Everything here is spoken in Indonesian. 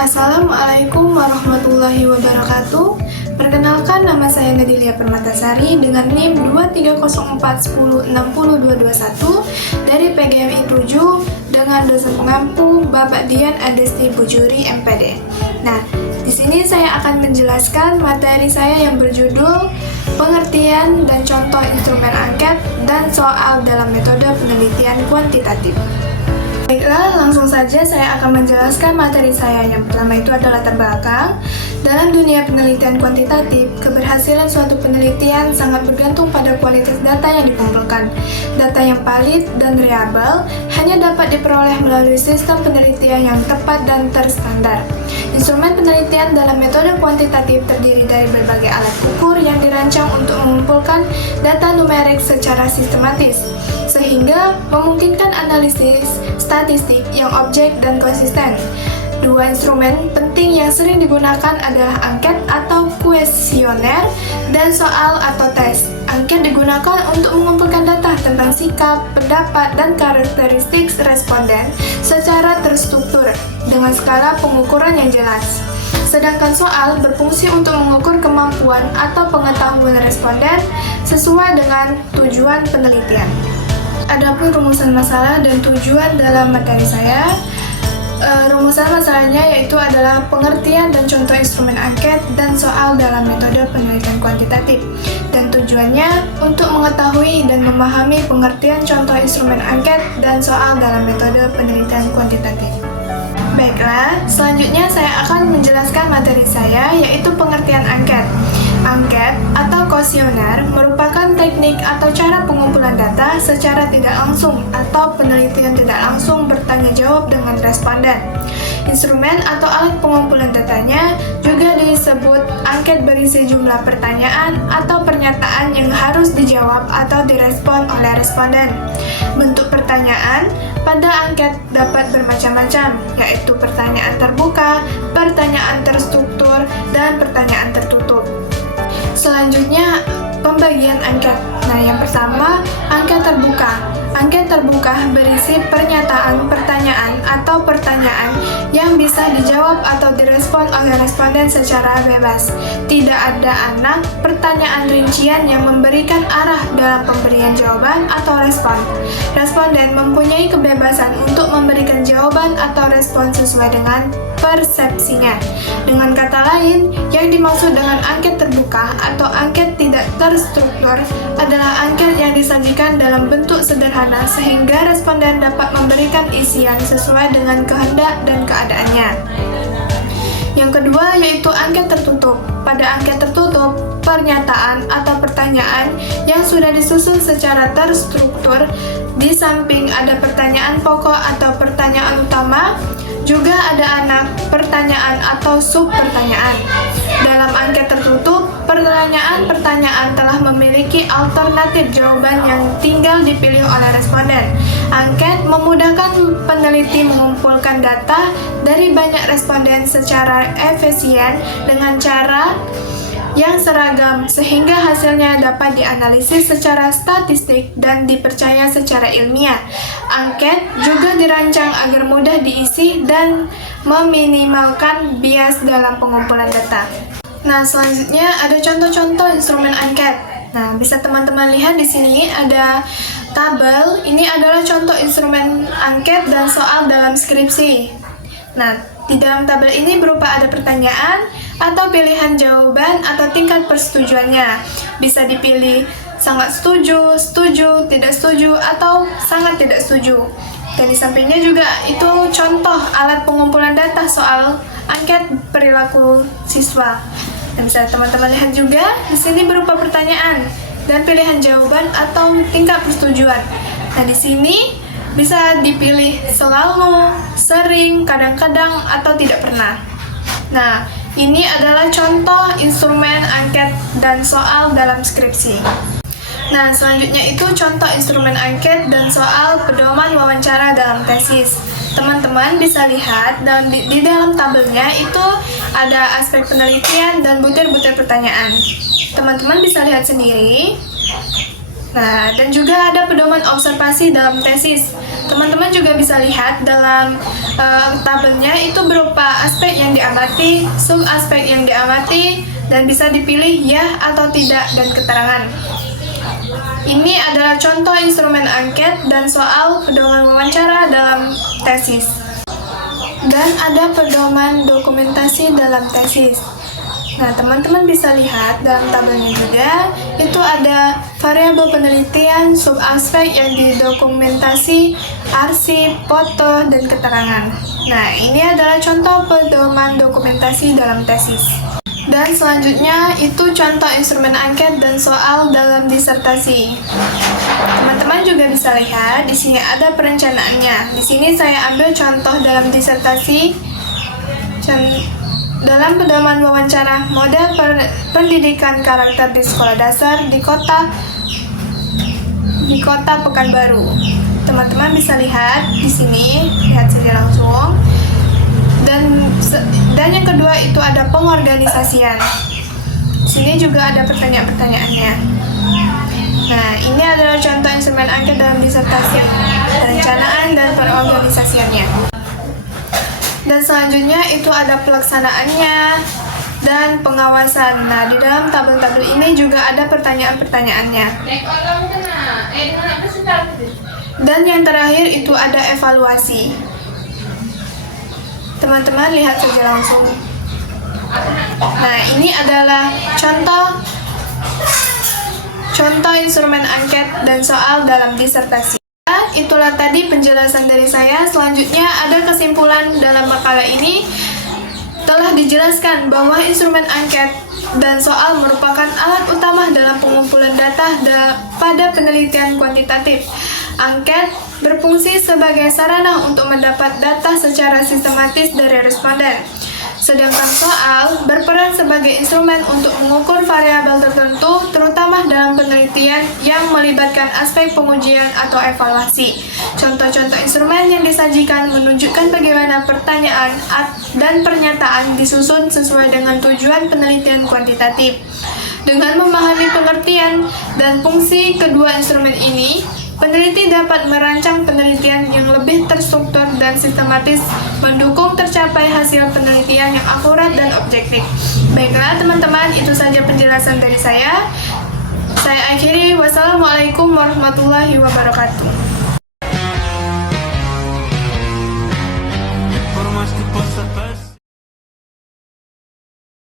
Assalamualaikum warahmatullahi wabarakatuh. Perkenalkan, nama saya Nadilia Permatasari dengan NIM 23041060221 dari PGMI 7 dengan dosen pengampu Bapak Dian Adesti Bujuri MPD. Nah, di sini saya akan menjelaskan materi saya yang berjudul pengertian dan contoh instrumen angket dan soal dalam metode penelitian kuantitatif. Baiklah, langsung saja saya akan menjelaskan materi saya. Yang pertama itu adalah latar belakang. Dalam dunia penelitian kuantitatif, keberhasilan suatu penelitian sangat bergantung pada kualitas data yang dikumpulkan. Data yang valid dan reliable hanya dapat diperoleh melalui sistem penelitian yang tepat dan terstandar. Instrumen penelitian dalam metode kuantitatif terdiri dari berbagai alat ukur yang dirancang untuk mengumpulkan data numerik secara sistematis, sehingga memungkinkan analisis statistik yang objek dan konsisten. Dua instrumen penting yang sering digunakan adalah angket atau kuesioner dan soal atau tes. Angket digunakan untuk mengumpulkan data tentang sikap, pendapat, dan karakteristik responden secara terstruktur dengan skala pengukuran yang jelas. Sedangkan soal berfungsi untuk mengukur kemampuan atau pengetahuan responden sesuai dengan tujuan penelitian. Adapun rumusan masalah dan tujuan dalam materi saya, rumusan masalahnya yaitu adalah pengertian dan contoh instrumen angket dan soal dalam metode penelitian kuantitatif, dan tujuannya untuk mengetahui dan memahami pengertian contoh instrumen angket dan soal dalam metode penelitian kuantitatif. Baiklah, selanjutnya saya akan menjelaskan materi saya, yaitu pengertian angket. Angket atau kuesioner merupakan teknik atau cara pengumpulan data secara tidak langsung atau penelitian tidak langsung bertanya jawab dengan responden. Instrumen atau alat pengumpulan datanya juga disebut angket, berisi jumlah pertanyaan atau pernyataan yang harus dijawab atau direspon oleh responden. Bentuk pertanyaan pada angket dapat bermacam-macam, yaitu pertanyaan terbuka, pertanyaan terstruktur, dan pertanyaan tertutup. Selanjutnya, pembagian angket. Nah, yang pertama, angket terbuka. Angket terbuka berisi pernyataan, pertanyaan, atau pertanyaan yang bisa dijawab atau direspon oleh responden secara bebas. Tidak ada anak pertanyaan rincian yang memberikan arah dalam pemberian jawaban atau respon. Responden mempunyai kebebasan untuk memberikan jawaban atau respon sesuai dengan persepsinya. Dengan kata lain, yang dimaksud dengan angket terbuka atau angket tidak terstruktur adalah angket yang disajikan dalam bentuk sederhana sehingga responden dapat memberikan isian sesuai dengan kehendak dan keadaannya. Yang kedua yaitu angket tertutup. Pada angket tertutup, pernyataan atau pertanyaan yang sudah disusun secara terstruktur, di samping ada pertanyaan pokok atau pertanyaan utama, juga ada anak pertanyaan atau sub-pertanyaan. Dalam angket tertutup, pertanyaan-pertanyaan telah memiliki alternatif jawaban yang tinggal dipilih oleh responden. Angket memudahkan peneliti mengumpulkan data dari banyak responden secara efisien dengan cara yang seragam, sehingga hasilnya dapat dianalisis secara statistik dan dipercaya secara ilmiah. Angket juga dirancang agar mudah diisi dan meminimalkan bias dalam pengumpulan data. Nah, selanjutnya ada contoh-contoh instrumen angket. Nah, bisa teman-teman lihat di sini ada tabel. Ini adalah contoh instrumen angket dan soal dalam skripsi. Nah, di dalam tabel ini berupa ada pertanyaan atau pilihan jawaban atau tingkat persetujuannya. Bisa dipilih sangat setuju, setuju, tidak setuju, atau sangat tidak setuju. Dan di sampingnya juga itu contoh alat pengumpulan data soal angket perilaku siswa. Dan bisa teman-teman lihat juga di sini berupa pertanyaan dan pilihan jawaban atau tingkat persetujuan. Nah, di sini bisa dipilih selalu, sering, kadang-kadang, atau tidak pernah. Nah, ini adalah contoh instrumen angket dan soal dalam skripsi. Nah, selanjutnya itu contoh instrumen angket dan soal pedoman wawancara dalam tesis. Teman-teman bisa lihat di dalam tabelnya itu ada aspek penelitian dan butir-butir pertanyaan. Teman-teman bisa lihat sendiri. Nah, dan juga ada pedoman observasi dalam tesis. Teman-teman juga bisa lihat dalam tabelnya itu berupa aspek yang diamati, sub-aspek yang diamati, dan bisa dipilih ya atau tidak dan keterangan. Ini adalah contoh instrumen angket dan soal pedoman wawancara dalam tesis. Dan ada pedoman dokumentasi dalam tesis. Nah, teman-teman bisa lihat dalam tabelnya juga, itu ada variabel penelitian, subaspek yang didokumentasi, arsip, foto, dan keterangan. Nah, ini adalah contoh pedoman dokumentasi dalam tesis. Dan selanjutnya, itu contoh instrumen angket dan soal dalam disertasi. Teman-teman juga bisa lihat, di sini ada perencanaannya. Di sini saya ambil contoh dalam disertasi, dalam pedoman wawancara model pendidikan karakter di sekolah dasar di kota Pekanbaru. Teman-teman bisa lihat di sini, lihat saja langsung. Dan yang kedua itu ada pengorganisasian. Di sini juga ada pertanyaan-pertanyaannya. Nah, ini adalah contoh instrumen angket dalam disertasi, perencanaan dan pengorganisasiannya. Dan selanjutnya itu ada pelaksanaannya dan pengawasan. Nah, di dalam tabel-tabel ini juga ada pertanyaan-pertanyaannya. Dan yang terakhir itu ada evaluasi. Teman-teman lihat saja langsung. Nah, ini adalah contoh instrumen angket dan soal dalam disertasi. Itulah tadi penjelasan dari saya. Selanjutnya ada kesimpulan dalam makalah ini. Telah dijelaskan bahwa instrumen angket dan soal merupakan alat utama dalam pengumpulan data pada penelitian kuantitatif. Angket berfungsi sebagai sarana untuk mendapat data secara sistematis dari responden. Sedangkan soal berperan sebagai instrumen untuk mengukur variabel tertentu, terutama dalam penelitian yang melibatkan aspek pengujian atau evaluasi. Contoh-contoh instrumen yang disajikan menunjukkan bagaimana pertanyaan dan pernyataan disusun sesuai dengan tujuan penelitian kuantitatif. Dengan memahami pengertian dan fungsi kedua instrumen ini, peneliti dapat merancang penelitian yang lebih terstruktur dan sistematis, mendukung tercapai hasil penelitian yang akurat dan objektif. Baiklah teman-teman, itu saja penjelasan dari saya. Saya akhiri, wassalamualaikum warahmatullahi wabarakatuh. Por más que possa